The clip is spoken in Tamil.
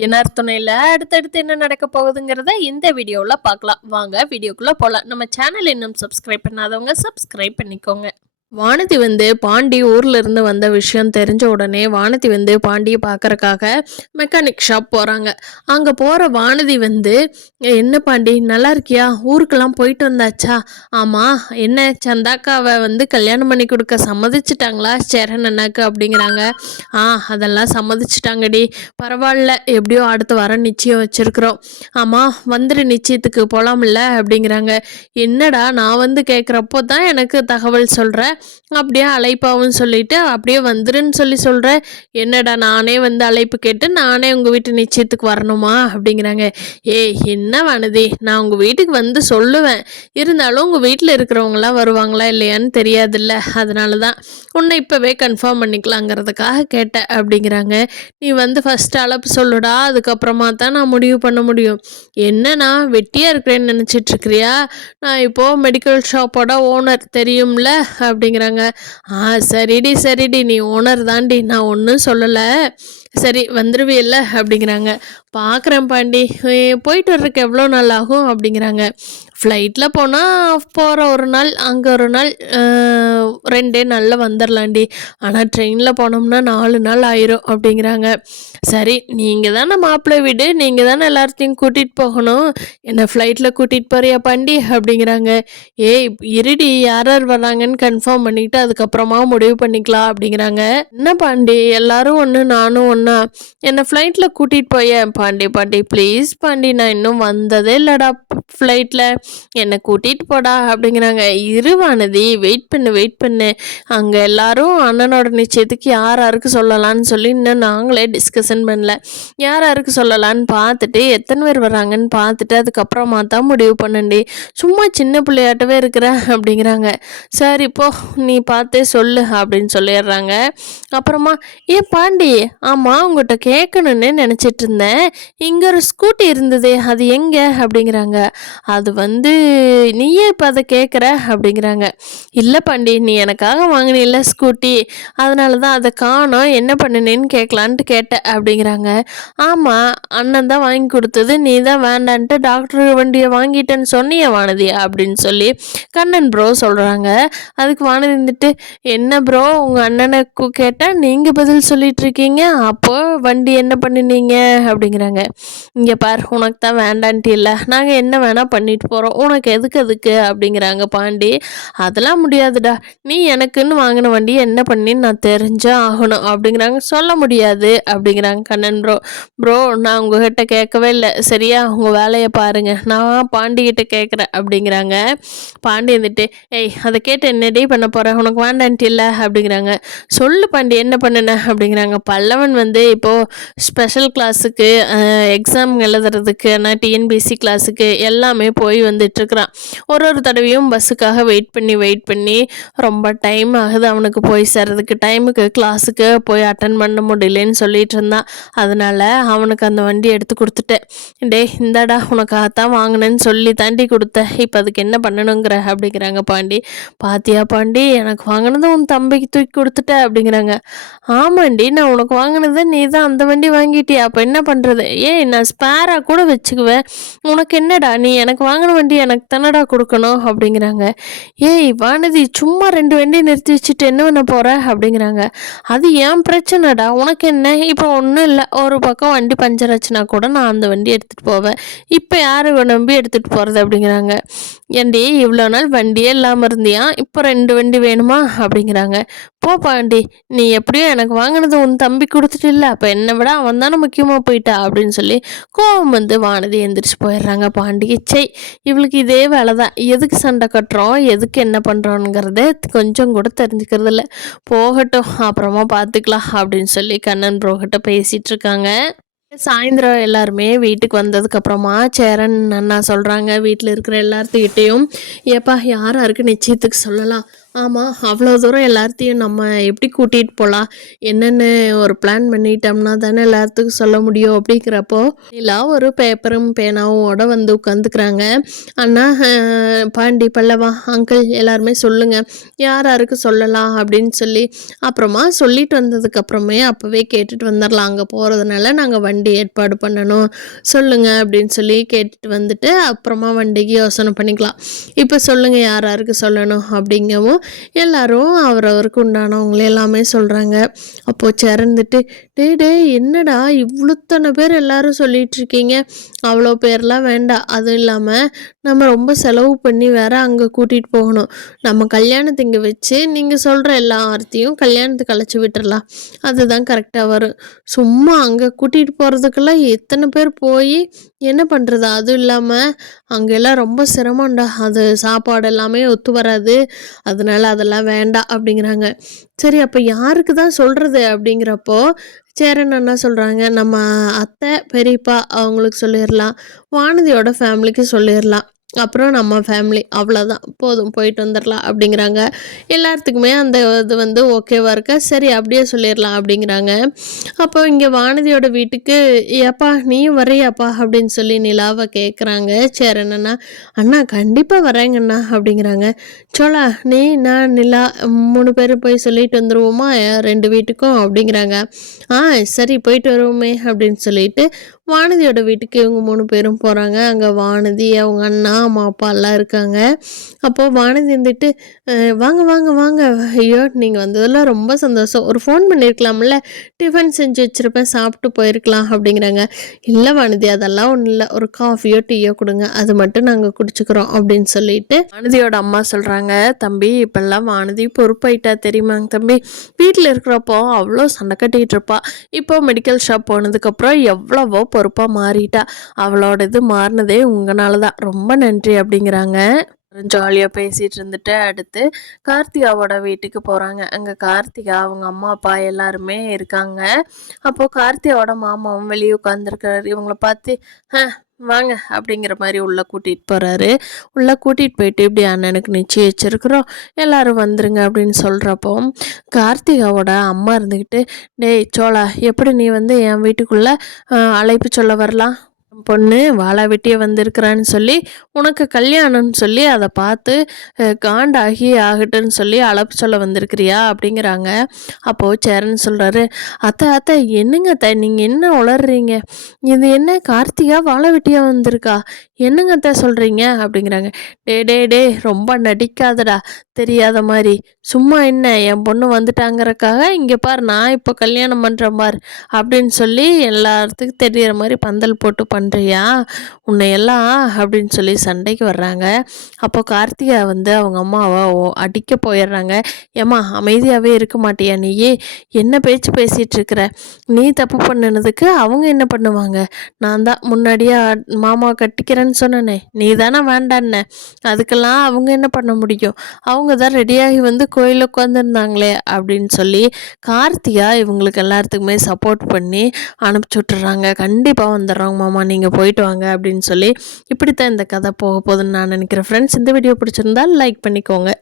இயனார் துணையில அடுத்தடுத்து என்ன நடக்க போகுதுங்கிறத இந்த வீடியோவில் பார்க்கலாம். வாங்க வீடியோக்குள்ளே போகலாம். நம்ம சேனல் இன்னும் சப்ஸ்கிரைப் பண்ணாதவங்க சப்ஸ்கிரைப் பண்ணிக்கோங்க. வானதி பாண்டி ஊர்ல இருந்து வந்த விஷயம் தெரிஞ்ச உடனே வானதி பாண்டியை பார்க்கறக்காக மெக்கானிக் ஷாப் போகிறாங்க. அங்கே போகிற வானதி என்ன பாண்டி நல்லா இருக்கியா, ஊருக்கெல்லாம் போயிட்டு வந்தாச்சா, ஆமாம் என்ன சந்தாக்காவை கல்யாணம் பண்ணி கொடுக்க சம்மதிச்சிட்டாங்களா சேரன் அண்ணாக்கு அப்படிங்கிறாங்க. அதெல்லாம் சம்மதிச்சிட்டாங்கடி, பரவாயில்ல எப்படியோ அடுத்து வர நிச்சயம் வச்சுருக்குறோம். ஆமாம் வந்துரு நிச்சயத்துக்கு போகலாம்ல அப்படிங்கிறாங்க. என்னடா நான் கேட்குறப்போ தான் எனக்கு தகவல் சொல்கிறேன், அப்படியே அழைப்பாவும் சொல்லிட்டு அப்படியே வந்துருன்னு சொல்கிறேன். என்னடா நானே அழைப்பு கேட்டு நானே உங்கள் வீட்டு நிச்சயத்துக்கு வரணுமா அப்படிங்கிறாங்க. என்ன வானதி, நான் உங்கள் வீட்டுக்கு சொல்லுவேன், இருந்தாலும் உங்கள் வீட்டில் இருக்கிறவங்களாம் வருவாங்களா இல்லையான்னு தெரியாதுல்ல, அதனால தான் உன்னை இப்போவே கன்ஃபார்ம் பண்ணிக்கலாங்கிறதுக்காக கேட்டேன் அப்படிங்கிறாங்க. நீ ஃபஸ்ட்டு அழைப்பு சொல்லுடா, அதுக்கப்புறமா தான் நான் முடிவு பண்ண முடியும். என்னன்னா வெட்டியாக இருக்கிறேன்னு நினச்சிட்ருக்கிறியா, நான் இப்போது மெடிக்கல் ஷாப்போட ஓனர் தெரியும்ல அப்படிங்கிறாங்க. சரிடி நீ ஓனர் தாண்டி, நான் ஒன்றும் சொல்லலை, சரி வந்துருவியல்ல அப்படிங்கிறாங்க. பார்க்குறேன் பாண்டி, போயிட்டு வர்றதுக்கு எவ்வளோ நாள் ஆகும் அப்படிங்கிறாங்க. ஃப்ளைட்டில் போனால் போகிற ஒரு நாள், அங்கே ஒரு நாள், 2 நாளில் வந்துடலாண்டி, ஆனால் ட்ரெயினில் போனோம்னா 4 நாள் ஆயிரும் அப்படிங்கிறாங்க. சரி நீங்கள் தானே மாப்பிள்ளை வீடு, நீங்கள் தானே எல்லாத்தையும் கூட்டிகிட்டு போகணும், என்னை ஃப்ளைட்டில் கூட்டிகிட்டு போறியா பாண்டி அப்படிங்கிறாங்க. இருடி யார் யார் வர்றாங்கன்னு கன்ஃபார்ம் பண்ணிவிட்டு அதுக்கப்புறமா முடிவு பண்ணிக்கலாம் அப்படிங்கிறாங்க. என்ன பாண்டி எல்லாரும் ஒன்று நானும் ஒன்றா, என்னை ஃப்ளைட்டில் கூட்டிகிட்டு போயேன் பாண்டி ப்ளீஸ் பாண்டி, நான் இன்னும் வந்ததே இல்லைடா ஃப்ளைட்டில், என்னை கூட்டிகிட்டு போடா அப்படிங்கிறாங்க. இருவானதி வெயிட் பண்ணு, அங்கே எல்லாரும் அண்ணனோட நிச்சயத்துக்கு யாருக்கு சொல்லலான்னு சொல்லி இன்னும் நாங்களே டிஸ்கஷன் பண்ணல, யாருக்கு சொல்லலான்னு பார்த்துட்டு எத்தனை பேர் வர்றாங்கன்னு பார்த்துட்டு அதுக்கப்புறமா தான் முடிவு பண்ணண்டி, சும்மா சின்ன பிள்ளையாட்டவே இருக்கிற அப்படிங்கிறாங்க. சரி இப்போ நீ பார்த்தே சொல்லு அப்படின்னு சொல்லிடுறாங்க. அப்புறமா பாண்டி, ஆமாம் உங்கள்கிட்ட கேட்கணுன்னு நினச்சிட்டு இருந்தேன், இங்கே ஒரு ஸ்கூட்டி இருந்ததே அது எங்கே அப்படிங்கிறாங்க. அது நீயே இப்போ அதை கேட்குற அப்படிங்கிறாங்க. இல்லை பாண்டி நீ எனக்காக வாங்கினில்ல ஸ்கூட்டி, அதனால தான் அதை காணோம், என்ன பண்ணினேன்னு கேட்கலான்ட்டு கேட்டேன் அப்படிங்கிறாங்க. ஆமாம் அண்ணன் தான் வாங்கி கொடுத்தது, நீ தான் வேண்டான்ட்டு டாக்டர் வண்டியை வாங்கிட்டேன்னு சொன்னிய வானதி அப்படின்னு சொல்லி கண்ணன் ப்ரோ சொல்கிறாங்க. அதுக்கு வானதி என்ன ப்ரோ உங்கள் அண்ணனை கேட்டால் நீங்கள் பதில் சொல்லிட்டு இருக்கீங்க, அப்போது வண்டி என்ன பண்ணினீங்க அப்படிங்கிறாங்க. இங்கே பார் உனக்கு தான் வேண்டான்ட்டு இல்லை, நாங்கள் என்ன வேணால் பண்ணிட்டு போகிறோம், உனக்கு எதுக்கு அப்படிங்கிறாங்க பாண்டி. அதெல்லாம் முடியாதுடா, நீ எனக்குன்னு வாங்கின வண்டி என்ன பண்ணின்னு நான் தெரிஞ்சா ஆகணும் அப்படிங்கிறாங்க. சொல்ல முடியாது அப்படிங்கிறாங்க கண்ணன் ப்ரோ நான் உங்ககிட்ட கேட்கவே இல்லை சரியா, உங்கள் வேலையை பாருங்கள், நான் பாண்டிகிட்ட கேட்குறேன் அப்படிங்கிறாங்க. பாண்டி அதை கேட்டு என்னடி பண்ண போகிறேன், உனக்கு வேண்டான்ட்டு இல்லை அப்படிங்கிறாங்க. சொல்லு பாண்டி என்ன பண்ணுன அப்படிங்கிறாங்க. பல்லவன் இப்போது ஸ்பெஷல் கிளாஸுக்கு எக்ஸாம் எழுதுறதுக்கு ஆனால் டிஎன்பிசி கிளாஸுக்கு எல்லாமே போய் வந்துட்டுருக்குறான். ஒரு தடவையும் பஸ்ஸுக்காக வெயிட் பண்ணி ரொம்ப டைம் ஆகுது, அவனுக்கு போய் சேர்றதுக்கு டைமுக்கு கிளாஸுக்கு போய் அட்டன் பண்ண முடியலன்னு சொல்லிட்டு இருந்தான். அதனால் அவனுக்கு அந்த வண்டி எடுத்து கொடுத்துட்டேன். இந்தாடா உனக்காகத்தான் வாங்கினேன்னு சொல்லி தாண்டி கொடுத்தேன், இப்போ அதுக்கு என்ன பண்ணணுங்கிற அப்படிங்கிறாங்க. பாண்டி பாத்தியா பாண்டி, எனக்கு வாங்கினது உன் தம்பிக்கு தூக்கி கொடுத்துட்ட அப்படிங்கிறாங்க. ஆமாண்டி நான் உனக்கு வாங்கினது நீ தான் அந்த வண்டி வாங்கிட்டியா, அப்போ என்ன பண்ணுறது, நான் ஸ்பேராக கூட வச்சுக்குவேன், உனக்கு என்னடா, நீ எனக்கு வாங்கின வண்டி எனக்கு தானடா கொடுக்கணும் அப்படிங்கிறாங்க. வானதி சும்மா 2 வண்டி நிறுத்தி வச்சுட்டு என்ன பண்ண போகிற அப்படிங்கிறாங்க. அது ஏன் பிரச்சனைடா, உனக்கு என்ன, இப்போ ஒன்றும் இல்லை, ஒரு பக்கம் வண்டி பஞ்சர் ஆச்சுன்னா கூட நான் அந்த வண்டி எடுத்துகிட்டு போவேன், இப்போ யார் நம்பி எடுத்துகிட்டு போகிறது அப்படிங்கிறாங்க. ஏண்டி இவ்வளோ நாள் வண்டியே இல்லாமல் இருந்தியா, இப்போ 2 வண்டி வேணுமா அப்படிங்கிறாங்க. போ பாண்டி, நீ எப்படியோ எனக்கு வாங்கினது உன் தம்பி கொடுத்துட்டு இல்லை, அப்போ என்னை விட அவன் தானே முக்கியமாக போயிட்டா அப்படின்னு சொல்லி கோவம் வானதி எந்திரிச்சு போயிடுறாங்க. பாண்டிக்கு இவளுக்கு இதே வேலை தான், எதுக்கு சண்டை கட்டுறோம் எதுக்கு என்ன பண்ணுறோங்கிறத கொஞ்சம் கூட தெரிஞ்சுக்கிறது இல்லை, போகட்டும் அப்புறமா பார்த்துக்கலாம் அப்படின்னு சொல்லி கண்ணன் ப்ரோகிட்ட பேசிகிட்டு இருக்காங்க. சாயந்தரம் எல்லாருமே வீட்டுக்கு வந்ததுக்கப்புறமா சேரன் அண்ணா சொல்கிறாங்க வீட்டில் இருக்கிற எல்லாத்துக்கிட்டேயும், யாருக்கு நிச்சயத்துக்கு சொல்லலாம், ஆமா. அவ்வளோ தூரம் எல்லாத்தையும் நம்ம எப்படி கூட்டிட்டு போலாம்? என்னன்னு ஒரு பிளான் பண்ணிட்டோம்னா தானே எல்லாத்துக்கும் சொல்ல முடியும். அப்படிங்கிறப்போ, நிலா ஒரு பேப்பரும் பேனாவோட வந்து உட்காந்துக்கிறாங்க. அண்ணா, பாண்டி, பல்லவா, அங்கிள் எல்லாருமே சொல்லுங்க. யார் யாருக்கு சொல்லலாம் அப்படின்னு சொல்லி, அப்புறமா சொல்லிட்டு வந்ததுக்கப்புறமே அப்போவே கேட்டுட்டு வந்துடலாம். அங்கே போகிறதுனால நாங்கள் வண்டி ஏற்பாடு பண்ணணும். சொல்லுங்க அப்படின்னு சொல்லி கேட்டுட்டு வந்துட்டு, அப்புறமா வண்டிக்கு யோசனை பண்ணிக்கலாம். இப்போ சொல்லுங்க யார் யாருக்கு சொல்லணும் அப்படிங்கவும் எல்லாரும் அவரவருக்கு உண்டானவங்களே எல்லாமே சொல்கிறாங்க. அப்போது திறந்துட்டு, டேய் டேய் என்னடா இவ்வளோத்தனை பேர் எல்லாரும் சொல்லிட்டு இருக்கீங்க, அவ்வளோ பேர்லாம் வேண்டாம். அதுவும் இல்லாமல் நம்ம ரொம்ப செலவு பண்ணி வேற அங்கே கூட்டிகிட்டு போகணும். நம்ம கல்யாணத்தை இங்கே வச்சு நீங்கள் சொல்கிற எல்லாத்தையும் கல்யாணத்துக்கு அழைச்சி விட்டுறலாம். அதுதான் கரெக்டாக வரும். சும்மா அங்கே கூட்டிகிட்டு போகிறதுக்கெல்லாம் எத்தனை பேர் போய் என்ன பண்ணுறது? அதுவும் இல்லாமல் அங்கெல்லாம் ரொம்ப சிரமம்டா. அது சாப்பாடு எல்லாமே ஒத்து வராது. அதனால அதெல்லாம் வேண்டாம் அப்படிங்கிறாங்க. சரி அப்போ யாருக்கு தான் சொல்கிறது அப்படிங்கிறப்போ, சேரன் என்ன சொல்கிறாங்க, நம்ம அத்தை, பெரியப்பா அவங்களுக்கு சொல்லிடலாம். வானதியோட ஃபேமிலிக்கு சொல்லிடலாம். அப்புறம் நம்ம ஃபேமிலி அவ்வளோதான், போதும் போயிட்டு வந்துடலாம் அப்படிங்கிறாங்க. எல்லாத்துக்குமே அந்த இது வந்து ஓகேவா இருக்கா? சரி அப்படியே சொல்லிடலாம் அப்படிங்கிறாங்க. அப்போ இங்கே வானதியோட வீட்டுக்கு, ஏப்பா நீயும் வரையாப்பா அப்படின்னு சொல்லி நிலாவை கேட்குறாங்க சேரன் அண்ணா. அண்ணா கண்டிப்பாக வரேங்கண்ணா அப்படிங்கிறாங்க. சோலா நீ நான் நிலா 3 பேரும் போய் சொல்லிட்டு வந்துடுவோமா 2 வீட்டுக்கும் அப்படிங்கிறாங்க. சரி போயிட்டு வருவோமே அப்படின்னு சொல்லிட்டு வானதியோட வீட்டுக்கு இவங்க 3 பேரும் போகிறாங்க. அங்கே வானதி, அவங்க அண்ணா, அம்மா, அப்பா எல்லாம் இருக்காங்க. அப்போது வானதி வந்துட்டு, வாங்க வாங்க வாங்க, ஐயோ நீங்கள் வந்ததில் ரொம்ப சந்தோஷம், ஒரு ஃபோன் பண்ணியிருக்கலாம்ல, டிஃபன் செஞ்சு வச்சுருப்பேன், சாப்பிட்டு போயிருக்கலாம் அப்படிங்கிறாங்க. இல்லை வானதி அதெல்லாம் ஒன்றும் இல்லை, ஒரு காஃபியோ டீயோ கொடுங்க, அது மட்டும் நாங்கள் குடிச்சுக்கிறோம் அப்படின்னு சொல்லிட்டு வானதியோட அம்மா சொல்கிறாங்க. தம்பி இப்போல்லாம் வானதி பொறுப்பாயிட்டா தெரியுமாங்க தம்பி, வீட்டில் இருக்கிறப்போ அவ்வளோ சண்டை கட்டிகிட்டு இருப்பா. இப்போ மெடிக்கல் ஷாப் போனதுக்கப்புறம் எவ்வளவோ பொறுப்பாக மாறிட்டா. அவளோட இது மாறினதே உங்களால தான், ரொம்ப நன்றி அப்படிங்கிறாங்க. ஜாலியாக பேசிகிட்டு இருந்துட்டு அடுத்து கார்த்திகாவோட வீட்டுக்கு போகிறாங்க. அங்கே கார்த்திகா, அவங்க அம்மா அப்பா எல்லாருமே இருக்காங்க. அப்போது கார்த்திகாவோட மாமாவும் வெளியே உட்காந்துருக்காரு. இவங்கள பார்த்து வாங்க அப்படிங்கிற மாதிரி உள்ளே கூட்டிகிட்டு போகிறாரு. உள்ளே கூட்டிகிட்டு போயிட்டு இப்படி அண்ணனுக்கு நிச்சயம் வச்சுருக்குறோம், எல்லோரும் வந்துருங்க அப்படின்னு சொல்கிறப்போ கார்த்திகாவோட அம்மா இருந்துக்கிட்டு, டேய் சோளா எப்படி நீ வந்து என் வீட்டுக்குள்ளே அழைப்பு சொல்ல வரலாம்? பொண்ணு வாழா வெட்டியே வந்திருக்கிறான்னு சொல்லி உனக்கு கல்யாணம்னு சொல்லி அதை பார்த்து காண்டாகி ஆகட்டுன்னு சொல்லி அழைப்பு சொல்ல வந்திருக்கிறியா அப்படிங்கிறாங்க. அப்போது சேரன் சொல்கிறாரு, அத்தை அத்தை என்னங்க அத்தை நீங்கள் என்ன உளர்றீங்க? இது என்ன கார்த்திகா வாழை வெட்டியாக வந்திருக்கா? என்னங்க அத்தை சொல்கிறீங்க அப்படிங்கிறாங்க. டே ரொம்ப நடிக்காதடா, தெரியாத மாதிரி. சும்மா என்ன என் பொண்ணு வந்துட்டாங்கிறக்காக இங்கே பார் நான் இப்போ கல்யாணம் பண்ணுறேன் பார் அப்படின்னு சொல்லி எல்லாத்துக்கும் தெரிகிற மாதிரி பந்தல் போட்டு பண்ணுறியா உன்னையெல்லாம் அப்படின்னு சொல்லி சண்டைக்கு வர்றாங்க. அப்போ கார்த்திகா வந்து அவங்க அம்மாவை அடிக்க போயிடுறாங்க. ஏம்மா அமைதியாகவே இருக்க மாட்டியா நீயே, என்ன பேச்சு பேசிகிட்டு இருக்கிற? நீ தப்பு பண்ணினதுக்கு அவங்க என்ன பண்ணுவாங்க? நான் தான் முன்னாடியே மாமாவை கட்டிக்கிறேன்னு சொன்னனே, நீ தானே வேண்டான்ன, அதுக்கெல்லாம் அவங்க என்ன பண்ண முடியும்? அவங்க தான் ரெடியாகி வந்து கோயிலில் உட்காந்துருந்தாங்களே அப்படின்னு சொல்லி கார்த்திகா இவங்களுக்கு எல்லாத்துக்குமே சப்போர்ட் பண்ணி அனுப்பிச்சி விட்டுறாங்க. கண்டிப்பாக வந்துடுறாங்க மாமா, நீங்கள் போயிட்டு வாங்க அப்படின்னு சொல்லி. இப்படித்தான் இந்த கதை போக போகுதுன்னு நான் நினைக்கிறேன். ஃப்ரெண்ட்ஸ், இந்த வீடியோ பிடிச்சிருந்தால் லைக் பண்ணிக்கோங்க.